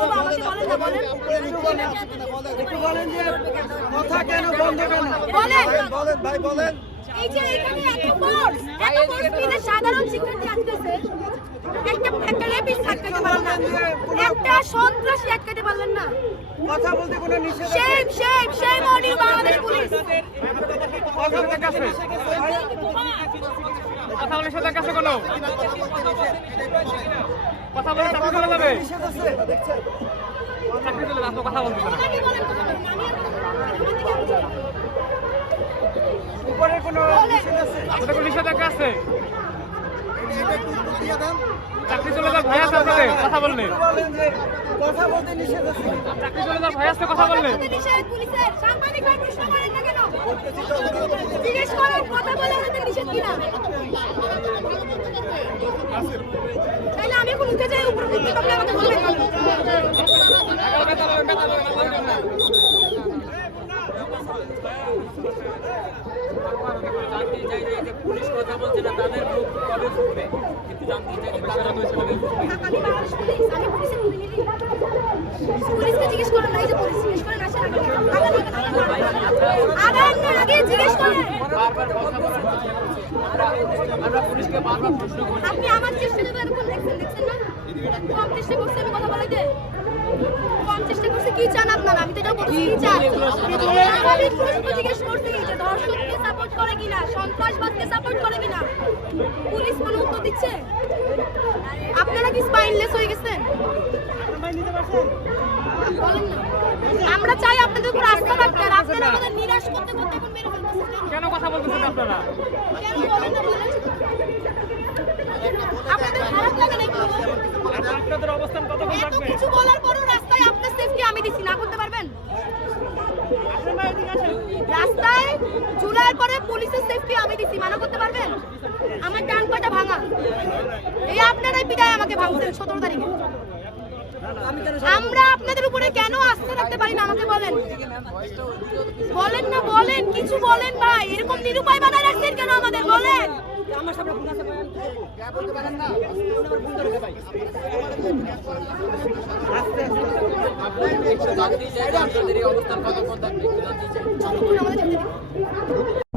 বলবো আমাকে বলেন না বলেন একটু বলেন যে কথা কেন বন্ধ কেন বলেন বলেন ভাই বলেন এই যে এখানে এত ফোর্স মিলে সাধারণ শিক্ষার্থী আসতেছে একটা রেপিস্ট আটকাতে পারলেন না একটা সন্ত্রাসী আটকাতে পারলেন না কথা বলতে কোনো নিষেধ আছে শেম অডিও বাংলাদেশ পুলিশ কথা বলতে কাছে কথা বলে সাথে কাছে কোনো কথা বলে চাকরি চলে যাবে নিষেধ আছে চাকরি চলে যাবে কথা বলতে না কি বলেন উপরে কোনো নিষেধ আছে আপনাদের কোনো নিষেধাজ্ঞা আছে চাকরি চলে যাবে ভয় আছে আপনাদের কথা বললে বলেন যে কথা বলতে নিষেধ আছে চাকরি চলে যাবে ভয় আছে কথা বললে নিষেধ পুলিশের সাংবাদিক ভাই প্রশ্ন করেন না কেন জিজ্ঞেস করেন কথা বলে আমাদের নিষেধ কিনা তাহলে আমি এখন উঠে যাই উপরে উঠতে তোমরা আমাকে বলবেন পুলিশ কথা বলছে না তাদের মুখ কবে ফুটবে কিন্তু জানতে চাই যে তারা তো হিসেবে আমি বাংলাদেশ পুলিশ আমি পুলিশের প্রতিনিধি পুলিশকে জিজ্ঞেস করেন না এই যে পুলিশ জিজ্ঞেস করেন আসেন আগে জিজ্ঞেস করেন বারবার কথা বলার আমরা পুলিশকে বারবার প্রশ্ন করি আপনি আমার চেষ্টা তো এরকম দেখছেন না কম চেষ্টা করছি আমি কথা বলাইতে কম চেষ্টা করছি কি চান আপনারা আমি তো এটা বলছি কি চান আমি প্রশ্ন জিজ্ঞেস করছি যে ধর্ষককে সাপোর্ট করে কিনা সন্ত্রাসবাদকে সাপোর্ট করে কিনা পুলিশ কোনো উত্তর দিচ্ছে আপনারা কি স্পাইনলেস হয়ে গেছেন বলেন না আমরা চাই আপনাদের উপর আস্থা রাখতে আর আপনারা আমাদের নিরাশ করতে করতে এখন মেরে ফেলতেছেন কেন কথা বলতেছেন আপনারা কেন বলেন না বলেন আপনাদের খারাপ লাগে নাকি আপনাদের অবস্থান কতক্ষণ এত থাকবে কিছু বলার পরও রাস্তায় আপনার সেফটি আমি দিছি না করতে পারবেন রাস্তায় চুলার পরে পুলিশের সেফটি আমি দিছি মানা করতে পারবেন আমার ডান পাটা ভাঙা এই আপনারাই বিদায় আমাকে ভাঙছেন 17 তারিখে আমরা আপনাদের উপরে কেন আস্থা রাখতে পারি না আমাকে বলেন বলেন না বলেন কিছু বলেন ভাই এরকম নিরুপায় বানায় রাখছেন কেন আমাদের বলেন আমার সামনে ফোন আছে বলতে পারেন না আপনাদের এই অবস্থান কতক্ষণ থাকবে যতক্ষণ আমাদের যেতে দিন।